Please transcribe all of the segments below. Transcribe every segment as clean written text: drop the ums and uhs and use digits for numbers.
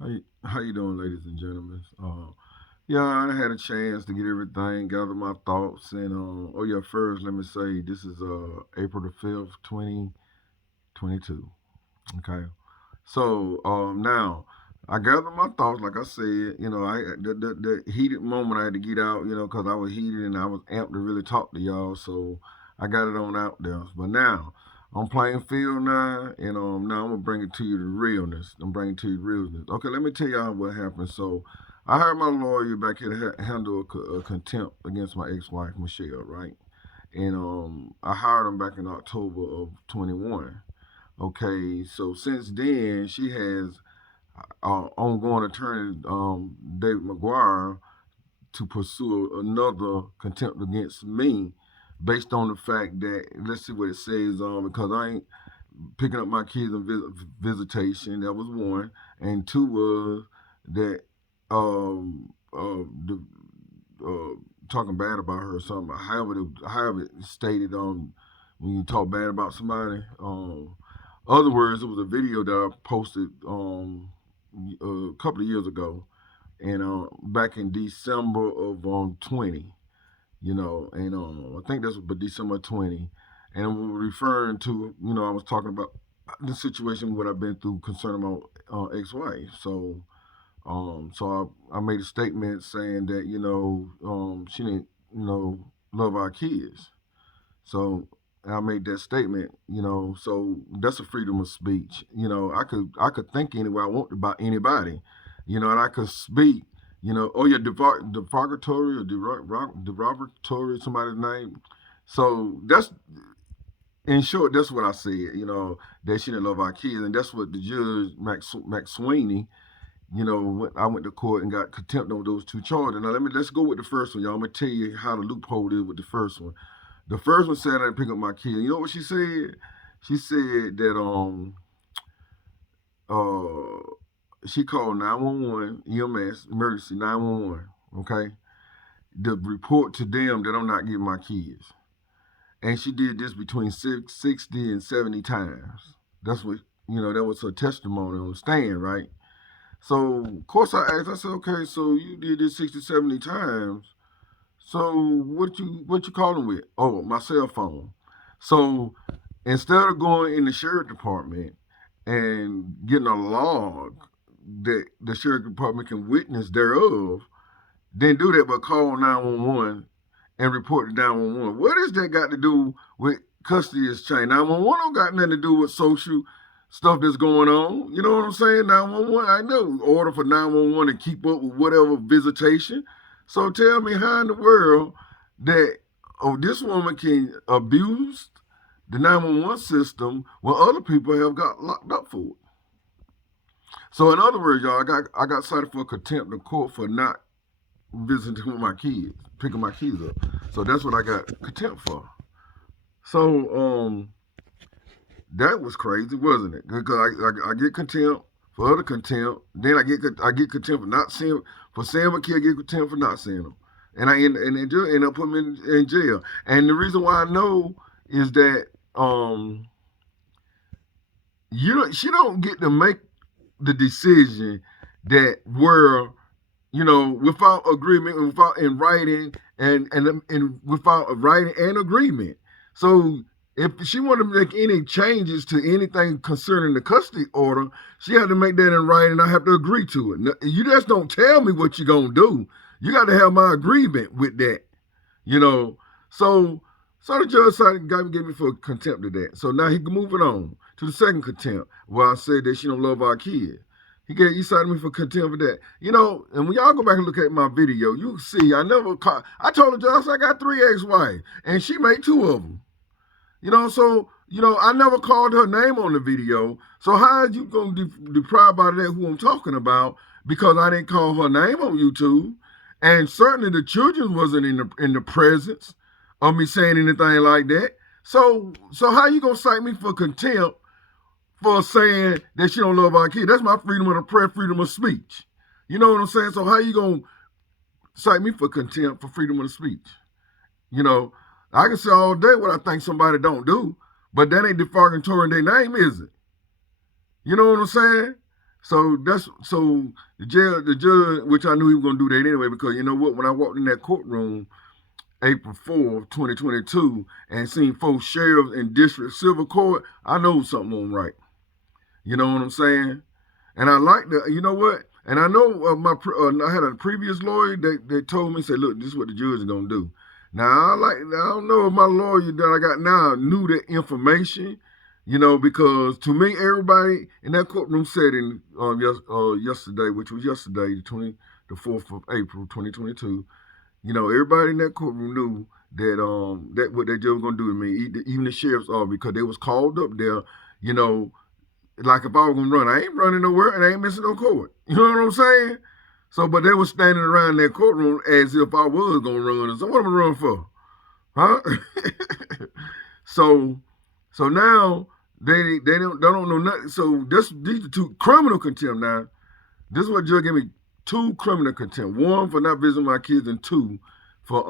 How you doing, ladies and gentlemen? Yeah, I had a chance to get everything, gather my thoughts, and oh yeah, first let me say this is April the 5th, 2022. Okay, so now I gathered my thoughts, like I said, the heated moment I had to get out, because I was heated and I was amped to really talk to y'all, so I got it on out there. But now I'm playing field now, and now I'm gonna bring it to you the realness. I'm bringing to you realness. Okay, let me tell y'all what happened. So I hired my lawyer back here to handle a contempt against my ex-wife Michelle, right? And I hired him back in October of 21. Okay, so since then she has ongoing attorney David McGuire to pursue another contempt against me based on the fact that let's see what it says because I ain't picking up my kids on visitation. That was one, and two was that the talking bad about her or something. However it stated when you talk bad about somebody. Other words, it was a video that I posted a couple of years ago, and back in December of 20, and I think that's but December 20, and we were referring to, I was talking about the situation what I've been through concerning my ex-wife. So I made a statement saying that she didn't love our kids. So I made that statement, so that's a freedom of speech. I could think any way I want about anybody, and I could speak, oh yeah, derogatory or derogatory somebody's name. So that's in short, that's what I said, that she didn't love our kids, and that's what the judge Mcweeney, I went to court and got contempt on those two charges. Now let's go with the first one, y'all. I'm gonna tell you how the loophole is with the first one. The first one said I didn't pick up my kid. You know what she said? She said that uh she called 911 EMS emergency 911. Okay, to report to them that I'm not getting my kids, and she did this between 60 and 70 times. That's what That was her testimony on the stand, right? So of course I asked. I said, okay, so you did this 60, 70 times. So what you calling with? Oh, my cell phone. So instead of going in the sheriff department and getting a log that the sheriff department can witness thereof, then do that but call 911 and report to 911. What has that got to do with custody exchange? 911 don't got nothing to do with social stuff that's going on. You know what I'm saying? 911, I know order for 911 to keep up with whatever visitation. So tell me how in the world that this woman can abuse the 911 system when other people have got locked up for it. So in other words, y'all, I got cited for contempt of court for not visiting with my kids, picking my kids up. So that's what I got contempt for. So that was crazy, wasn't it? Because I get contempt for other contempt, then I get contempt for not seeing for seeing my kid, I get contempt for not seeing them, and they end up putting me in jail. And the reason why I know is that she don't get to make the decision that where without agreement, without in writing, and without a writing and agreement. So if she wanted to make any changes to anything concerning the custody order, she had to make that in writing. I have to agree to it. You just don't tell me what you're gonna do. You got to have my agreement with that. You know. So so the judge decided to give me for contempt of that. So now he can move it on to the second contempt, where I said that she don't love our kids. He cited me for contempt for that. And when y'all go back and look at my video, you see I never caught. I told the judge I got three ex-wives, and she made two of them. So I never called her name on the video. So how are you gonna deprive out of that who I'm talking about because I didn't call her name on YouTube? And certainly the children wasn't in the presence of me saying anything like that. So how you gonna cite me for contempt for saying that she don't love our kid? That's my freedom of the press, freedom of speech. You know what I'm saying? So how you gonna cite me for contempt for freedom of speech? You know, I can say all day what I think somebody don't do, but that ain't defamatory in their name, is it? You know what I'm saying? So the judge, which I knew he was gonna do that anyway, because you know what? When I walked in that courtroom April 4th, 2022, and seen four sheriffs in district civil court, I know something on right. You know what I'm saying? And I like the, you know what? And I know I had a previous lawyer that told me, said, look, this is what the judge is gonna do. Now I don't know if my lawyer that I got now knew that information, because to me everybody in that courtroom setting yesterday, which was yesterday, the 4th of April, 2022, everybody in that courtroom knew that what that judge was gonna do to me, even the sheriff's office, because they was called up there, you know, like if I was gonna run, I ain't running nowhere and I ain't missing no court. You know what I'm saying? So, but they was standing around that courtroom as if I was gonna run. So what am I running for? Huh? so, so now they don't know nothing. So these are two criminal contempt. Now this is what judge gave me: two criminal contempt. One for not visiting my kids, and two for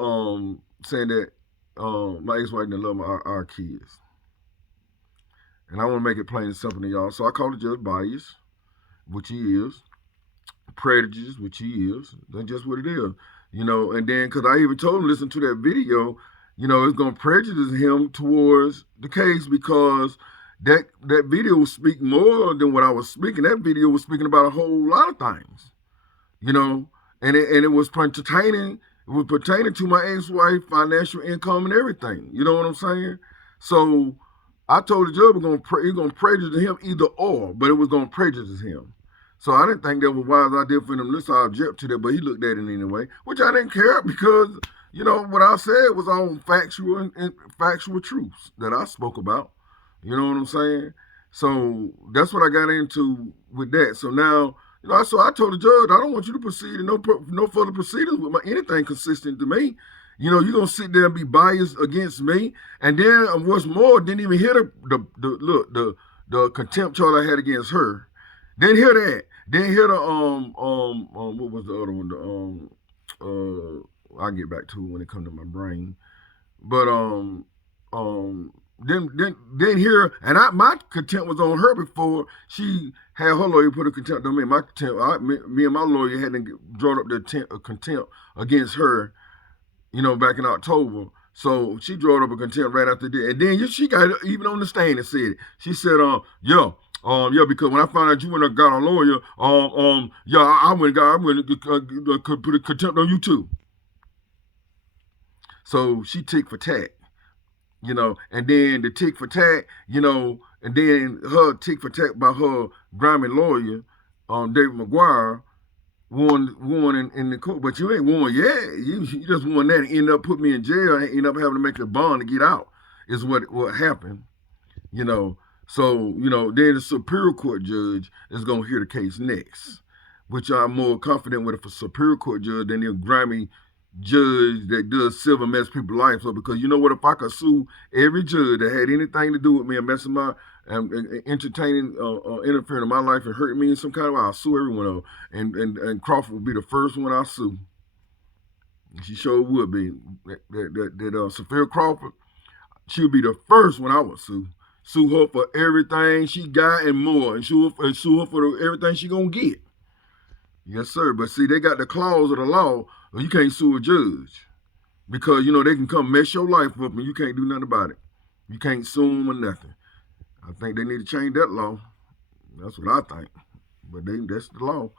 saying that my ex-wife didn't love our kids. And I want to make it plain and simple to y'all. So I call the judge biased, which he is, prejudiced, which he is. That's just what it is. And then because I even told him, listen to that video, it's going to prejudice him towards the case because that video will speak more than what I was speaking. That video was speaking about a whole lot of things, and it was pertaining. It was pertaining to my ex-wife, financial income, and everything. You know what I'm saying? So I told the judge we're gonna prejudice him either or, but it was gonna prejudice him. So I didn't think that was wise idea for him to listen. I object to that, but he looked at it anyway, which I didn't care because what I said was all factual and factual truths that I spoke about. You know what I'm saying? So that's what I got into with that. So now, so I told the judge, I don't want you to proceed in no further proceedings with anything consistent to me. You're gonna sit there and be biased against me, and then what's more, didn't even hear the contempt charge I had against her. Didn't hear that. Didn't hear the what was the other one? I'll get back to it when it comes to my brain. But didn't hear, and my contempt was on her before she had her lawyer put a contempt on me. My contempt, me and my lawyer hadn't drawn up the contempt against her, back in October. So she drew up a contempt right after that. And then she got even on the stand and said it. She said, yeah, because when I found out you went and got a lawyer, yeah, I went could put a contempt on you too. So she tick for tack, and then the tick for tack, and then her tick for tack by her grimy lawyer, David McGuire, won in the court, but you ain't won yet. You just won that and end up putting me in jail and end up having to make a bond to get out. Is what happened. So then the Superior Court judge is gonna hear the case next, which I'm more confident with a Superior Court judge than the grimy judge that does civil mess people's life. So because you know what, if I could sue every judge that had anything to do with me and messing my entertaining, interfering in my life and hurting me in some kind of way, I'll sue every one of them. And Crawford would be the first one I sue. She sure would be. That Sophia Crawford, she would be the first one I would sue. Sue her for everything she got and more, and sue her for everything she gonna get. Yes, sir. But see, they got the clause of the law. You can't sue a judge because they can come mess your life up and you can't do nothing about it. You can't sue them or nothing. I think they need to change that law. That's what I think. But that's the law.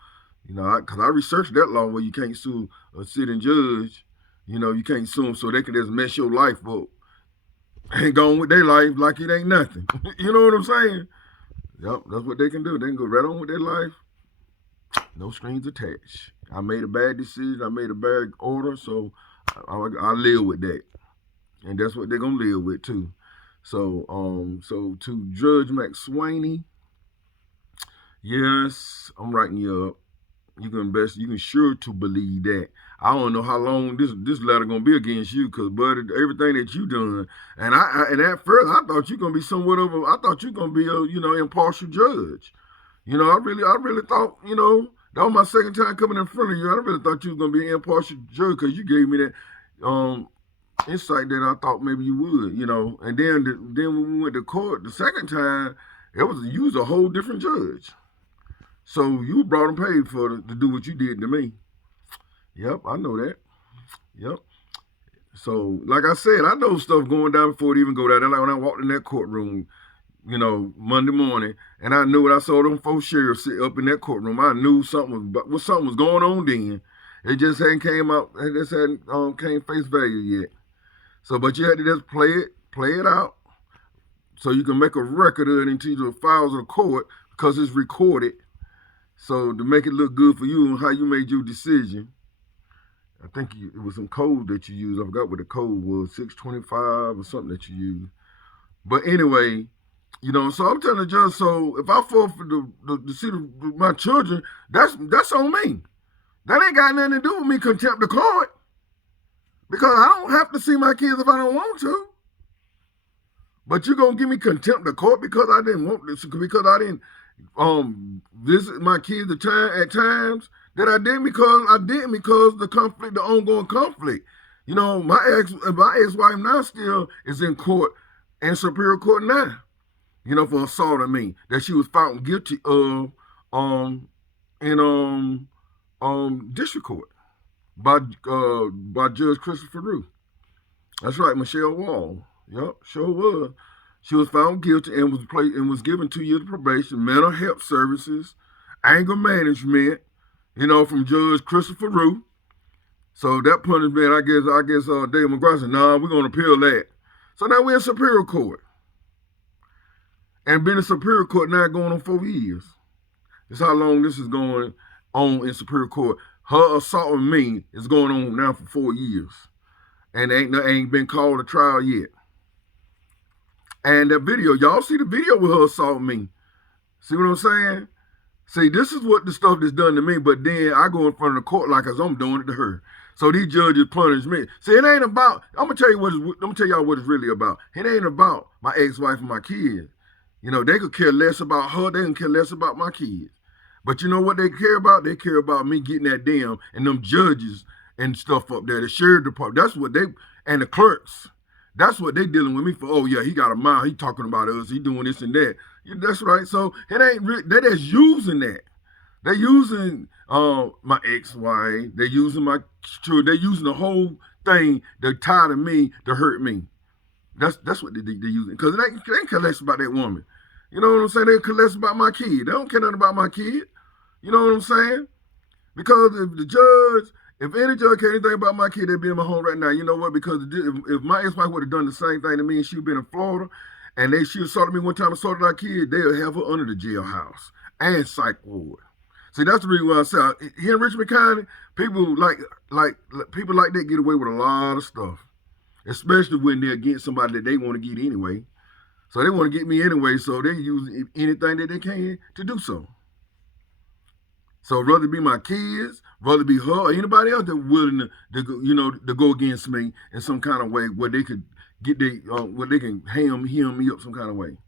Because I researched that law where you can't sue a sitting judge. You can't sue them so they can just mess your life up and go on with their life like it ain't nothing. You know what I'm saying? Yep, that's what they can do. They can go right on with their life. No strings attached. I made a bad decision. I made a bad order, so I live with that, and that's what they're gonna live with too. So to Judge Mcweeney, yes, I'm writing you up. You can sure to believe that. I don't know how long this letter gonna be against you, cause buddy, everything that you done, and at first I thought you gonna be somewhat of I thought you gonna be a impartial judge. I really thought that was my second time coming in front of you. I really thought you was gonna be an impartial judge because you gave me that insight that I thought maybe you would, And then when we went to court the second time, you was a whole different judge. So you brought and paid for to do what you did to me. Yep, I know that. Yep. So, like I said, I know stuff going down before it even go down. Like when I walked in that courtroom, Monday morning, and I knew it. I saw them four sheriffs sit up in that courtroom. I knew something was going on then. It just hadn't came out. It just hadn't came face value yet. So, but you had to just play it out, so you can make a record of it into the files of the court because it's recorded. So to make it look good for you and how you made your decision. I think it was some code that you used. I forgot what the code was, 625 or something that you used. But anyway, so I'm telling the judge, so if I fall for the see my children, that's on me. That ain't got nothing to do with me contempt the court. Because I don't have to see my kids if I don't want to. But you're gonna give me contempt of court because I didn't want this, because I didn't visit my kids at times that I didn't because the ongoing conflict. My ex-wife now still is in court in Superior Court now, for assaulting me that she was found guilty of in district court by Judge Christopher Rue. That's right, Michelle Wall. Yep, sure was. She was found guilty and was given 2 years of probation, mental health services, anger management, from Judge Christopher Rue. So that punishment, I guess Dave McGraw said, nah, we're gonna appeal that. So now we're in Superior Court. And been in Superior Court now going on 4 years. That's how long this is going on in Superior Court. Her assault on me is going on now for 4 years. And ain't been called a trial yet. And that video, y'all see the video with her assaulting me. See what I'm saying? See, this is what the stuff that's done to me, but then I go in front of the court like as I'm doing it to her. So these judges punish me. See, it ain't about, I'm gonna tell y'all what it's really about. It ain't about my ex-wife and my kids. They could care less about her, they can care less about my kids. But you know what they care about? They care about me getting that damn and them judges and stuff up there, the sheriff department. That's what and the clerks. That's what they dealing with me for. Oh yeah, he got a mile. He talking about us. He doing this and that. Yeah, that's right. So it ain't. They just using that. They using my ex-wife. They using my children. They using the whole thing to tie to me to hurt me. That's what they using because they ain't care less about that woman. You know what I'm saying? They care less about my kid. They don't care nothing about my kid. You know what I'm saying? Because if any judge cared anything about my kid, they'd be in my home right now. You know what? Because if my ex-wife would have done the same thing to me and she'd been in Florida and she assaulted me one time and assaulted our kid, they'll have her under the jailhouse and psych ward. See, that's the reason why I say here in Richmond County, people like that get away with a lot of stuff, especially when they're against somebody that they want to get anyway. So they want to get me anyway, so they use anything that they can to do so. So rather be my kids, rather be her or anybody else that willing to go against me in some kind of way where they could where they can ham me up some kind of way.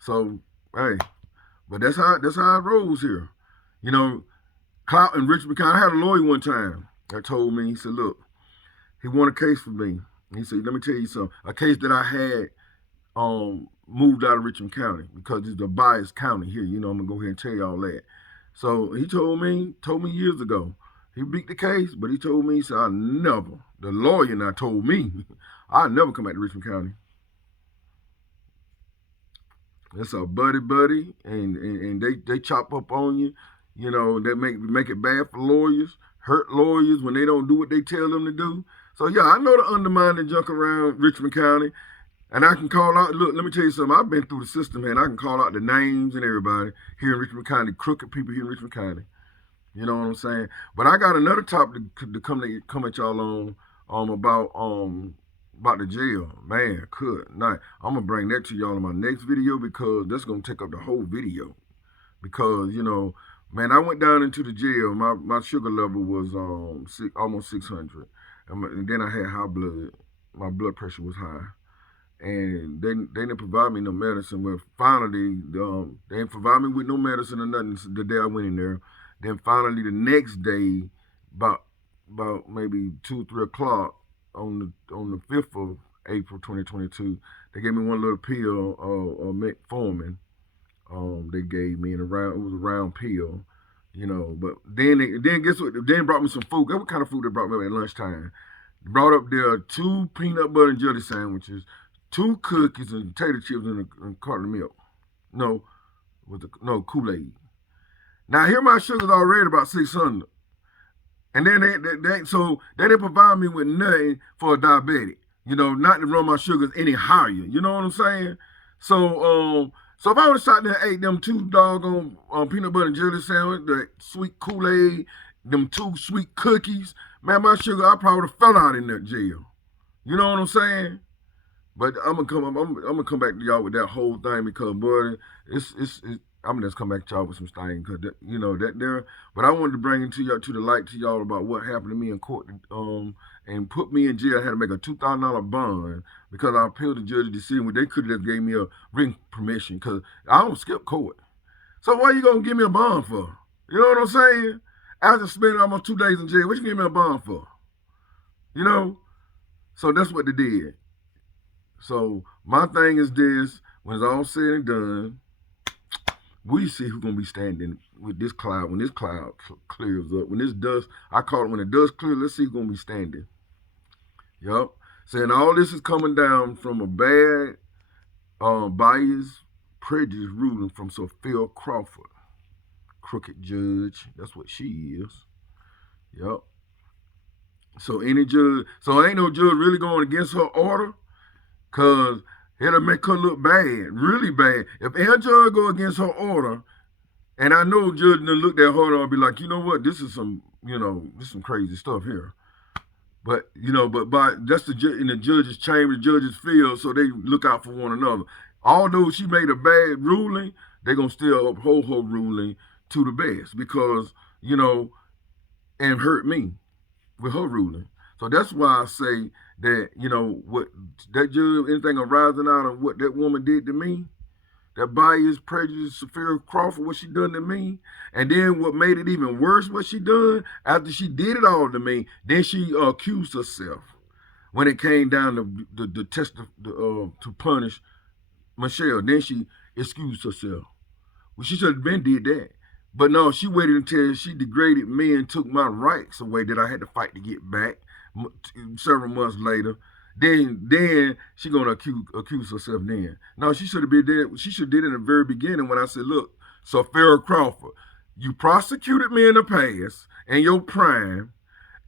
So hey, but that's how it rolls here. Clout in Richmond County. I had a lawyer one time that told me, he said, look, he won a case for me. He said, let me tell you something. A case that I had moved out of Richmond County because it's a biased county here. I'm gonna go ahead and tell you all that. So he told me years ago, he beat the case, but he told me, he said, the lawyer now told me, I'll never come back to Richmond County. That's a buddy, and they chop up on you. They make it bad for lawyers, hurt lawyers when they don't do what they tell them to do. So yeah, I know to undermine and junk around Richmond County. And I can call out, look, let me tell you something. I've been through the system, and I can call out the names and everybody here in Richmond County, crooked people here in Richmond County. You know what I'm saying? But I got another topic to come at y'all on about the jail. Man, good night. I'm gonna bring that to y'all in my next video because that's gonna take up the whole video. Because man, I went down into the jail. My sugar level was almost 600, and then I had high blood. My blood pressure was high. And they didn't provide me no medicine. But finally, they didn't provide me with no medicine or nothing the day I went in there. Then finally, the next day, about maybe 2-3 o'clock on the 5th of April 2022, they gave me one little pill of metformin They gave me in a round. It was a round pill, you know. But then guess what? Then brought me some food. Guess what kind of food they brought me at lunchtime? They brought up there two peanut butter and jelly sandwiches, two cookies and potato chips and a carton of milk. No, no Kool-Aid. Now here my sugar's already about 600, and then so they didn't provide me with nothing for a diabetic. You know, not to run my sugars any higher. You know what I'm saying? So if I would have sat there and ate them two doggone peanut butter and jelly sandwich, the sweet Kool-Aid, them two sweet cookies, man, my sugar, I probably would have fell out in that jail. You know what I'm saying? But I'm gonna come back to y'all with that whole thing because, boy, I'm gonna just come back to y'all with some things because you know that there. But I wanted to bring it to y'all to the light to y'all about what happened to me in court, and put me in jail. I had to make a $2,000 bond because I appealed the judge's decision. They could have just gave me a written permission because I don't skip court. So why you gonna give me a bond for? You know what I'm saying? After spending almost 2 days in jail, what you give me a bond for? You know? So that's what they did. So my thing is this: when it's all said and done, we see who's gonna be standing with this cloud when this cloud clears up. When this dust, I call it when the dust clears. Let's see who's gonna be standing. Yup. Saying all this is coming down from a bad, bias, prejudice ruling from Sophia Crawford, crooked judge. That's what she is. Yup. So any judge, so ain't no judge really going against her order. Cause it'll make her look bad, really bad. If a judge go against her order, and I know judge done look at her and be like, you know what, this is some, this is some crazy stuff here. But that's in the judge's chamber, the judge's field, so they look out for one another. Although she made a bad ruling, they're gonna still uphold her ruling to the best because and hurt me with her ruling. So that's why I say that, what that judge, anything arising out of what that woman did to me, that bias, prejudice, Sophia Crawford, what she done to me, and then what made it even worse, what she done, after she did it all to me, then she accused herself when it came down to the test to punish Michelle. Then she excused herself. Well, she should have been did that. But no, she waited until she degraded me and took my rights away that I had to fight to get back several months later. Then she gonna accuse herself then. No, she should have been there. She should have did it in the very beginning when I said, look, Sophia Crawford, you prosecuted me in the past and your prime,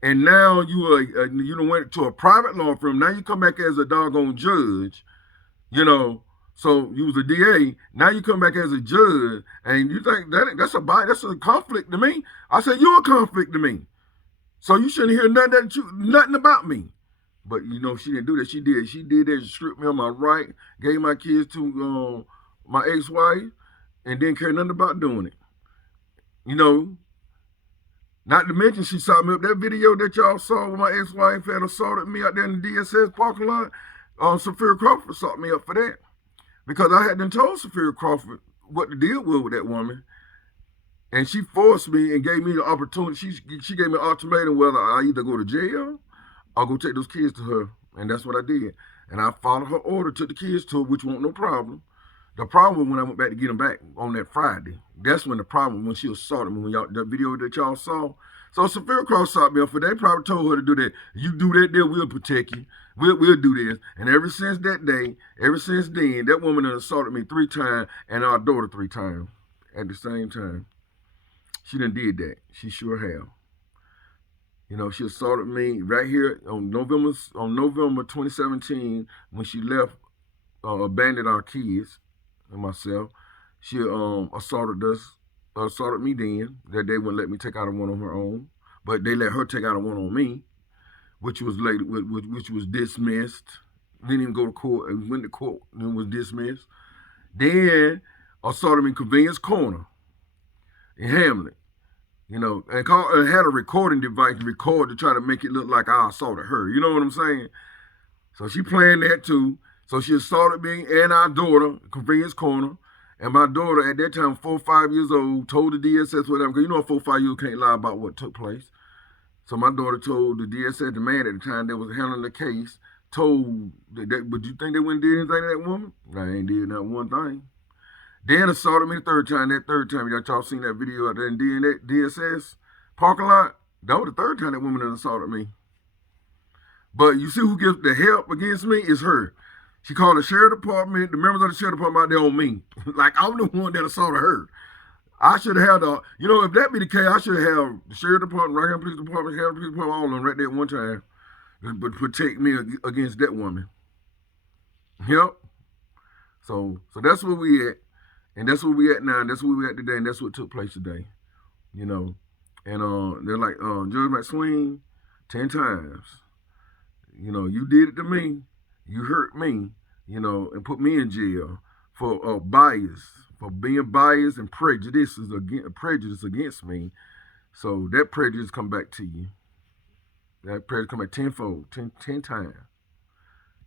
and now you done went to a private law firm. Now you come back as a doggone judge, So you was a DA. Now you come back as a judge, and you think that's a conflict to me. I said you're a conflict to me, so you shouldn't hear nothing about me. But she didn't do that. She did. She did that. She stripped me of my right, gave my kids to my ex-wife, and didn't care nothing about doing it. Not to mention she saw me up that video that y'all saw when my ex-wife had assaulted me out there in the DSS parking lot. Sophia Crawford sought me up for that. Because I had been told Sophia Crawford what the deal was with that woman. And she forced me and gave me the opportunity. She gave me an ultimatum whether I either go to jail or go take those kids to her. And that's what I did. And I followed her order, took the kids to her, which wasn't no problem. The problem was when I went back to get them back on that Friday. That's when the problem, when she assaulted me, the video that y'all saw. So Sophia Crawford sought me up for that. They probably told her to do that. You do that there, we'll protect you. We'll do this. And ever since that day, ever since then, that woman has assaulted me 3 times and our daughter 3 times at the same time. She done did that. She sure have. She assaulted me right here on November 2017 when she left, abandoned our kids and myself. She assaulted me then. That they wouldn't let me take out a one on her own, but they let her take out a one on me, which was which was dismissed. Didn't even go to court. And went to court and was dismissed. Then assaulted me in Convenience Corner in Hamlet. And had a recording device to record to try to make it look like I assaulted her. You know what I'm saying? So she planned that too. So she assaulted me and our daughter, Convenience Corner. And my daughter at that time, 4 or 5 years old, told the DSS whatever. Because a 4 or 5 year old can't lie about what took place. So my daughter told the DSS, the man at the time that was handling the case, told but you think they wouldn't do anything to that woman? I ain't did not one thing. Then assaulted me the third time. That third time, y'all seen that video out there in DSS parking lot? That was the third time that woman that assaulted me. But you see who gives the help against me is her. She called the sheriff department, the members of the sheriff department out there on me. Like I'm the one that assaulted her. I should have the, if that be the case, I should have the sheriff department, Rackham Police Department, Hannah Police Department, all of them right there at one time, but protect me against that woman. Yep. So that's where we at, and that's where we at now, and that's where we at today, and that's what took place today. You know, and they're like, Judge Mcweeney, 10 times. You did it to me. You hurt me. And put me in jail for bias, for being biased and prejudice against me. So that prejudice come back to you. That prejudice come back tenfold, 10 times.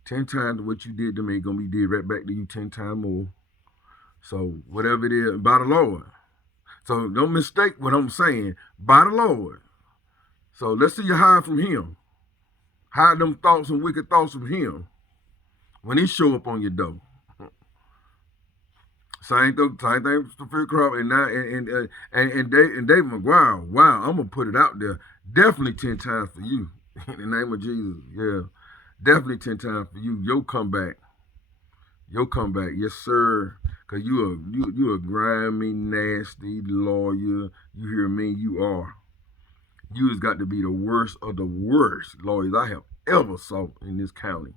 10 times what you did to me gonna be did right back to you 10 times more. So whatever it is, by the Lord. So don't mistake what I'm saying. By the Lord. So let's see you hide from him. Hide them thoughts and wicked thoughts from him when he show up on your door. Same thing for Free Crop and now and David McGuire. Wow, I'm gonna put it out there. Definitely 10 times for you. In the name of Jesus. Yeah. Definitely 10 times for you. Your comeback. Yes, sir. Cause you a grimy, nasty lawyer. You hear me? You are. You has got to be the worst of the worst lawyers I have ever saw in this county.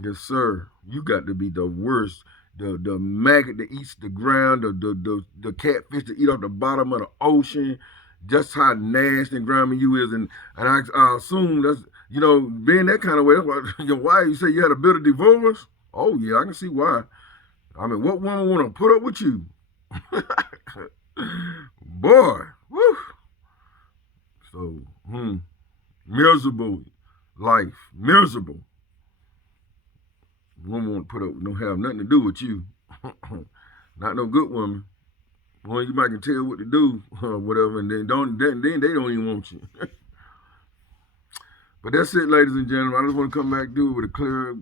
Yes, sir. You got to be the worst. The maggot that eats the ground, the catfish that eat off the bottom of the ocean. Just how nasty and grimy you is, and I assume that's being that kind of way. That's why your wife. You say you had a bitter divorce. Oh yeah, I can see why. I mean, what woman want to put up with you? Boy, woo. So, miserable life, miserable. Woman want to put up, don't have nothing to do with you. Not no good woman. One you might can tell what to do or whatever, and then they don't even want you. But that's it, ladies and gentlemen. I just want to come back do it with a clear,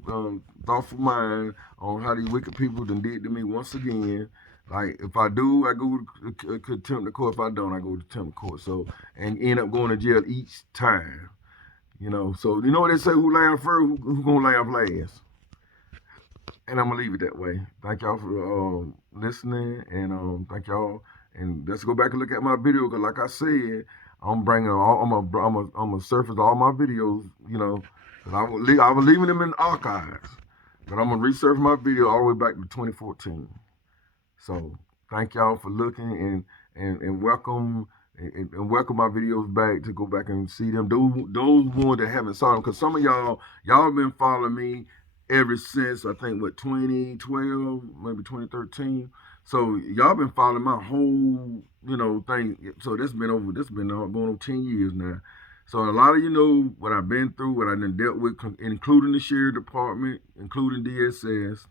thoughtful mind on how these wicked people done did to me once again. Like if I do, I go to contempt of court. If I don't, I go to contempt of court. So and end up going to jail each time. So you know what they say? Who laugh first? Who gonna laugh last? And I'm gonna leave it that way. Thank y'all for listening, and thank y'all. And let's go back and look at my video, because like I said, I'm bringing all, I'm gonna surface all my videos. Cause I was leaving them in the archives, but I'm gonna resurface my video all the way back to 2014. So thank y'all for looking and welcome. And welcome my videos back to go back and see them. Those ones that haven't saw them, because some of y'all been following me ever since I think 2012, maybe 2013. So y'all been following my whole thing. So this been going on 10 years now. So a lot of you know what I've been through, what I done dealt with, including the sheriff department, including DSS.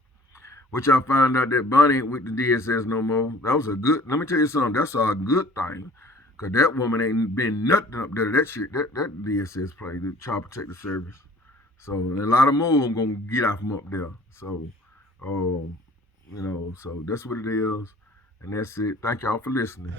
Which I found out that Bonnie ain't with the DSS no more. That was a good. Let me tell you something. That's a good thing. Cause that woman ain't been nothing up there. That shit, that DSS play, the Child Protective Service. So and a lot of more I'm gonna get out from up there. So, so that's what it is, and that's it. Thank y'all for listening.